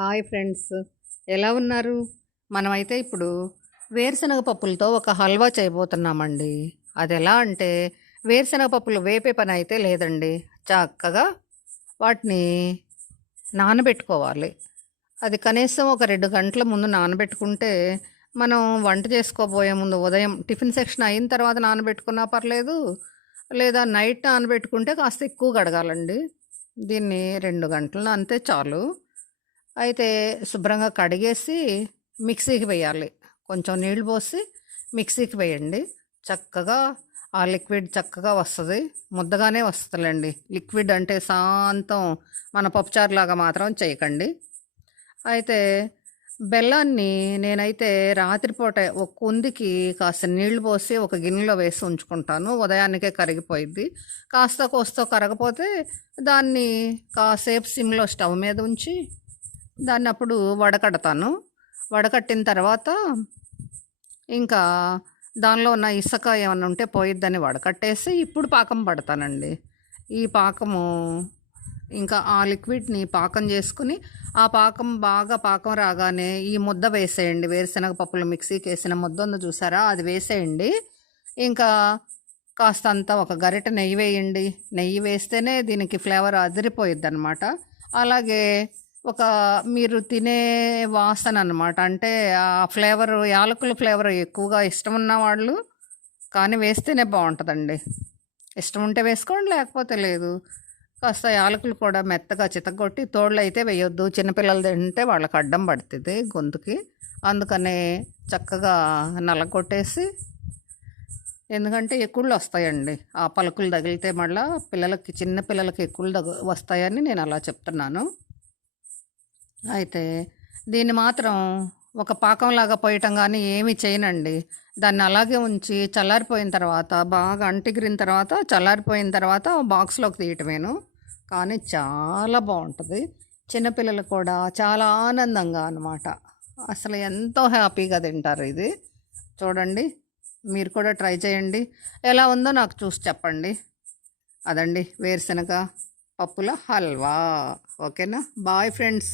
Hi friends. ఎలా ఉన్నారు? మనమైతే ఇప్పుడు వేరుశనగ పప్పులతో ఒక హల్వా చేయబోతున్నామండి. అది ఎలా అంటే వేరుశనగ పప్పులు వేపే పని అయితే లేదండి. చక్కగా వాటిని నానబెట్టుకోవాలి. అది కనీసం ఒక రెండు గంటల ముందు నానబెట్టుకుంటే మనం వంట చేసుకోబోయే ముందు ఉదయం టిఫిన్ సెక్షన్ అయిన తర్వాత నానబెట్టుకున్నా పర్లేదు లేదా నైట్ నానబెట్టుకుంటే కాస్త ఎక్కువ కడగాలండి దీన్ని రెండు గంటలు అంతే చాలు. అయితే శుభ్రంగా కడిగేసి మిక్సీకి వేయాలి. కొంచెం నీళ్ళు పోసి మిక్సీకి వేయండి. చక్కగా ఆ లిక్విడ్ చక్కగా వస్తుంది. ముద్దగానే వస్తుందిలేండి. లిక్విడ్ అంటే శాంతం మన పప్పుచారులాగా మాత్రం చేయకండి. అయితే బెల్లాన్ని నేనైతే రాత్రిపూట ఒక కుందికి కాస్త నీళ్ళు పోసి ఒక గిన్నెలో వేసి ఉంచుకుంటాను. ఉదయానికే కరిగిపోయింది కాస్త కోస్తో కరగపోతే దాన్ని కాసేపు సిమ్లో స్టవ్ మీద ఉంచి దాన్ని అప్పుడు వడకడతాను. వడకట్టిన తర్వాత ఇంకా దానిలో ఉన్న ఇసుక ఏమైనా ఉంటే పోయిద్దని వడకట్టేసి ఇప్పుడు పాకం పడతానండి. ఈ పాకము ఇంకా ఆ లిక్విడ్ని పాకం చేసుకుని ఆ పాకం బాగా పాకం రాగానే ఈ ముద్ద వేసేయండి. వేరుశనగ పప్పులు మిక్సీకి వేసిన ముద్ద ఉంది చూసారా? అది వేసేయండి. ఇంకా కాస్త అంతా ఒక గరిట నెయ్యి వేయండి. నెయ్యి వేస్తేనే దీనికి ఫ్లేవర్ అదిరిపోయిద్ది అనమాట అలాగే ఒక మీరు తినే వాసన అనమాట అంటే ఆ ఫ్లేవర్ యాలకుల ఫ్లేవర్ ఎక్కువగా ఇష్టం ఉన్న వాళ్ళు కానీ వేస్తేనే బాగుంటుందండి. ఇష్టం ఉంటే వేసుకోండి లేకపోతే లేదు. కాస్త యాలకులు కూడా మెత్తగా చితగొట్టి తోళ్ళు అయితే వేయొద్దు. చిన్నపిల్లలు తింటే వాళ్ళకి అడ్డం పడుతుంది గొంతుకి. అందుకనే చక్కగా నల్లగొట్టేసి ఎందుకంటే ఎక్కుళ్ళు వస్తాయండి. ఆ పలుకులు తగిలితే మళ్ళీ పిల్లలకి చిన్న పిల్లలకి ఎక్కుళ్ళు తగు వస్తాయని నేను అలా చెప్తున్నాను. అయితే దీన్ని మాత్రం ఒక పాకంలాగా పోయటం కానీ ఏమి చేయనండి. దాన్ని అలాగే ఉంచి చల్లారిపోయిన తర్వాత బాగా అంటిగిరిన తర్వాత చల్లారిపోయిన తర్వాత బాక్స్లోకి తీయటమేను. కానీ చాలా బాగుంటుంది చిన్నపిల్లలు కూడా చాలా ఆనందంగా అనమాట అసలు ఎంతో హ్యాపీగా తింటారు ఇది. చూడండి మీరు కూడా ట్రై చేయండి. ఎలా ఉందో నాకు చూసి చెప్పండి. అదండి వేరుశనగ పప్పుల హల్వా. ఓకేనా? Bye friends.